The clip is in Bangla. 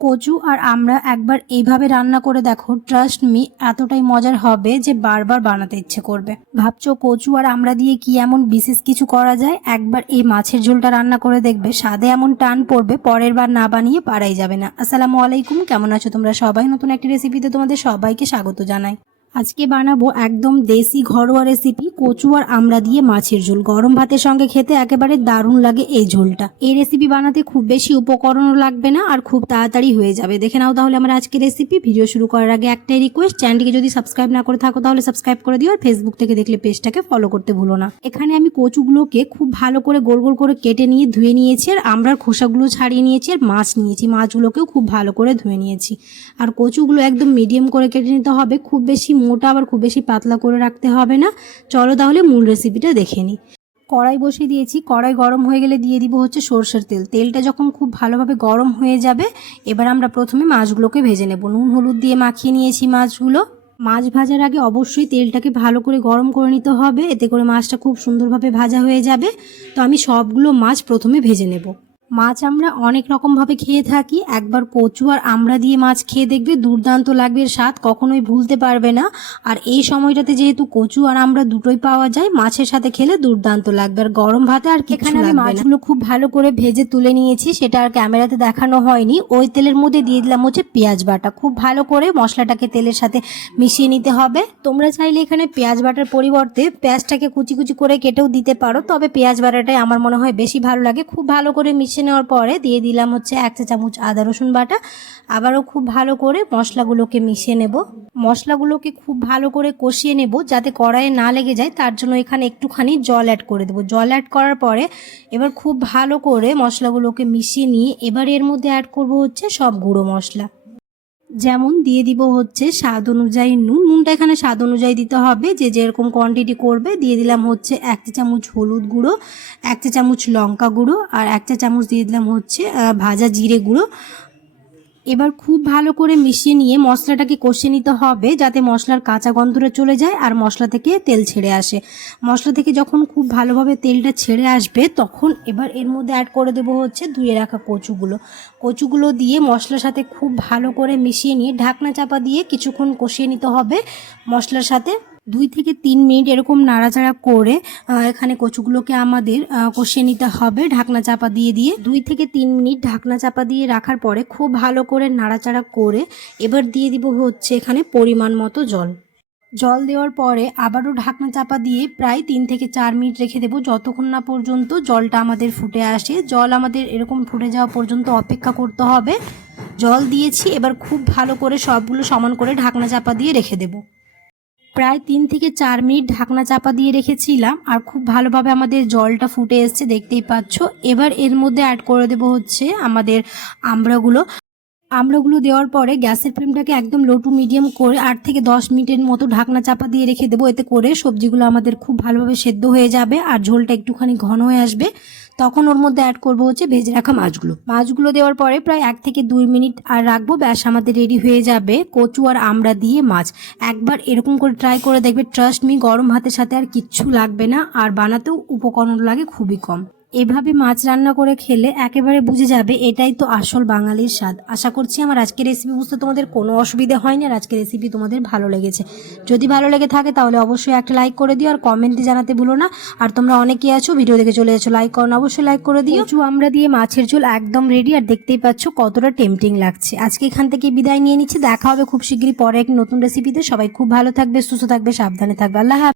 কচু আর আমরা একবার এইভাবে রান্না করে দেখো ট্রাস্ট মি এতটাই মজার হবে যে বারবার বানাতে ইচ্ছে করবে। ভাবছ কচু আর আমরা দিয়ে কি এমন বিশেষ কিছু করা যায়? একবার এই মাছের ঝোলটা রান্না করে দেখবে, স্বাদে এমন টান পড়বে, পরের বার না বানিয়ে পারাই যাবে না। আসসালামু আলাইকুম, কেমন আছো তোমরা সবাই? নতুন একটি রেসিপিতে তোমাদের সবাইকে স্বাগত জানাই। আজকে বানাবো একদম দেশি ঘরোয়া রেসিপি কচু আর আমড়া দিয়ে মাছের ঝোল। গরম ভাতের সঙ্গে খেতে একেবারে দারুণ লাগে এই ঝোলটা। এই রেসিপি বানাতে খুব বেশি উপকরণও লাগবে না আর খুব তাড়াতাড়ি হয়ে যাবে। দেখে নাও তাহলে আমার আজকে রেসিপি ভিডিও শুরু করার আগে একটাই রিকোয়েস্ট চ্যানেলটিকে যদি সাবস্ক্রাইব না করে থাকো তাহলে সাবস্ক্রাইব করে দিও আর ফেসবুক থেকে দেখলে পেজটাকে ফলো করতে ভুলো না। এখানে আমি কচুগুলোকে খুব ভালো করে গোল গোল করে কেটে নিয়ে ধুয়ে নিয়েছি আর আমরার খোসাগুলো ছাড়িয়ে নিয়েছি আর মাছ নিয়েছি। মাছগুলোকেও খুব ভালো করে ধুয়ে নিয়েছি। আর কচুগুলো একদম মিডিয়াম করে কেটে নিতে হবে। খুব বেশি মোটা আবার খুব বেশি পাতলা করে রাখতে হবে না। চলো তাহলে মূল রেসিপিটা দেখে নিই। কড়াই বসিয়ে দিয়েছি। কড়াই গরম হয়ে গেলে দিয়ে দিব হচ্ছে সর্ষের তেল। তেলটা যখন খুব ভালোভাবে গরম হয়ে যাবে, এবার আমরা প্রথমে মাছগুলোকে ভেজে নেব। নুন, হলুদ দিয়ে মাখিয়ে নিয়েছি মাছগুলো। মাছ ভাজার আগে অবশ্যই তেলটাকে ভালো করে গরম করে নিতে হবে। এতে করে মাছটা খুব সুন্দরভাবে ভাজা হয়ে যাবে। তো আমি সবগুলো মাছ প্রথমে ভেজে নেব। মাছ আমরা অনেক রকমভাবে খেয়ে থাকি। একবার কচু আর আমড়া দিয়ে মাছ খেয়ে দেখবে দুর্দান্ত লাগবে স্বাদ কখনোই ভুলতে পারবে না। আর এই সময়টাতে যেহেতু কচু আর আমরা দুটোই পাওয়া যায় মাছের সাথে খেলে দুর্দান্ত লাগবে। আর গরম ভাতে আর এখানে আমি মাছগুলো খুব ভালো করে ভেজে তুলে নিয়েছি সেটা আর ক্যামেরাতে দেখানো হয়নি। ওই তেলের মধ্যে দিয়ে দিলাম হচ্ছে পেঁয়াজ বাটা। খুব ভালো করে মশলাটাকে তেলের সাথে মিশিয়ে নিতে হবে। তোমরা চাইলে এখানে পেঁয়াজ বাটার পরিবর্তে পেঁয়াজটাকে কুচি কুচি করে কেটেও দিতে পারো তবে পেঁয়াজ বাটাটাই আমার মনে হয় বেশি ভালো লাগে। খুব ভালো করে মিশিয়ে নেওয়ার পরে দিয়ে দিলাম হচ্ছে এক চা চামচ আদা রসুন বাটা। আবারও খুব ভালো করে মশলাগুলোকে মিশিয়ে নেব। মশলাগুলোকে খুব ভালো করে কষিয়ে নেব যাতে কড়াইয়ে না লেগে যায়, তার জন্য এখানে একটুখানি জল অ্যাড করে দেবো। জল অ্যাড করার পরে এবার খুব ভালো করে মশলাগুলোকে মিশিয়ে নিয়ে এবার এর মধ্যে অ্যাড করব হচ্ছে সব গুঁড়ো মশলা। যেমন দিয়ে দিব হচ্ছে স্বাদ অনুযায়ী নুন। নুনটা এখানে স্বাদ অনুযায়ী দিতে হবে। যে যেরকম কোয়ান্টিটি করবে, দিয়ে দিলাম হচ্ছে এক চা চামচ হলুদ গুঁড়ো, এক চা চামচ লঙ্কা গুঁড়ো আর এক চা চামচ দিয়ে দিলাম হচ্ছে ভাজা জিরে গুঁড়ো। এবার খুব ভালো করে মিশিয়ে নিয়ে মশলাটাকে কষিয়ে নিতে হবে যাতে মশলার কাঁচা গন্ধটা চলে যায় আর মশলা থেকে তেল ছেড়ে আসে। মশলা থেকে যখন খুব ভালোভাবে তেলটা ছেড়ে আসবে, তখন এবার এর মধ্যে অ্যাড করে দেবো হচ্ছে ধুয়ে রাখা কচুগুলো। কচুগুলো দিয়ে মশলার সাথে খুব ভালো করে মিশিয়ে নিয়ে ঢাকনা চাপা দিয়ে কিছুক্ষণ কষিয়ে নিতে হবে। মশলার সাথে দুই থেকে তিন মিনিট এরকম নাড়াচাড়া করে এখানে কচুগুলোকে আমাদের কষিয়ে নিতে হবে, ঢাকনা চাপা দিয়ে দিয়ে। দুই থেকে তিন মিনিট ঢাকনা চাপা দিয়ে রাখার পরে খুব ভালো করে নাড়াচাড়া করে এবার দিয়ে দিব হচ্ছে এখানে পরিমাণ মতো জল। জল দেওয়ার পরে আবারও ঢাকনা চাপা দিয়ে প্রায় তিন থেকে চার মিনিট রেখে দেবো। যতক্ষণ না পর্যন্ত জলটা আমাদের ফুটে আসে, জল আমাদের এরকম ফুটে যাওয়া পর্যন্ত অপেক্ষা করতে হবে। জল দিয়েছি, এবার খুব ভালো করে সবগুলো সমান করে ঢাকনা চাপা দিয়ে রেখে দেবো। প্রায় তিন থেকে চার মিনিট ঢাকনা চাপা দিয়ে রেখেছিলাম আর খুব ভালোভাবে আমাদের জলটা ফুটে এসছে, দেখতেই পাচ্ছ। এবার এর মধ্যে অ্যাড করে দেবো হচ্ছে আমাদের আমড়াগুলো আমড়াগুলো দেওয়ার পরে গ্যাসের ফ্লেমটাকে একদম লো টু মিডিয়াম করে আট থেকে দশ মিনিটের মতো ঢাকনা চাপা দিয়ে রেখে দেবো। এতে করে সবজিগুলো আমাদের খুব ভালোভাবে সেদ্ধ হয়ে যাবে আর ঝোলটা একটুখানি ঘন হয়ে আসবে। তখন ওর মধ্যে অ্যাড করব হচ্ছে ভেজে রাখা মাছগুলো। মাছগুলো দেওয়ার পরে প্রায় এক থেকে দুই মিনিট আর রাখব। ব্যাস, আমাদের রেডি হয়ে যাবে কচু আর আমড়া দিয়ে মাছ। একবার এরকম করে ট্রাই করে দেখবে ট্রাস্ট মি গরম ভাতের সাথে আর কিচ্ছু লাগবে না। আর বানাতেও উপকরণ লাগে খুবই কম। এভাবে মাছ রান্না করে খেলে একেবারে বুঝে যাবে এটাই তো আসল বাঙালির স্বাদ। আশা করছি আমার আজকের রেসিপি বুঝতে তোমাদের কোনো অসুবিধা হয়নি আর আজকের রেসিপি তোমাদের ভালো লেগেছে। যদি ভালো লেগে থাকে তাহলে অবশ্যই একটা লাইক করে দিও আর কমেন্টে জানাতে ভুলো না। আর তোমরা অনেকেই আছো ভিডিও দেখে চলে যাচ্ছ লাইক করো অবশ্যই লাইক করে দিও। চু আমরা দিয়ে মাছের ঝোল একদম রেডি আর দেখতেই পাচ্ছ কতটা টেম্পটিং লাগছে। আজকে এখান থেকে বিদায় নিয়ে নিচ্ছি। দেখা হবে খুব শীঘ্রই পরে এক নতুন রেসিপিতে সবাই খুব ভালো থাকবে, সুস্থ থাকবে, সাবধানে থাকবে। আল্লাহ।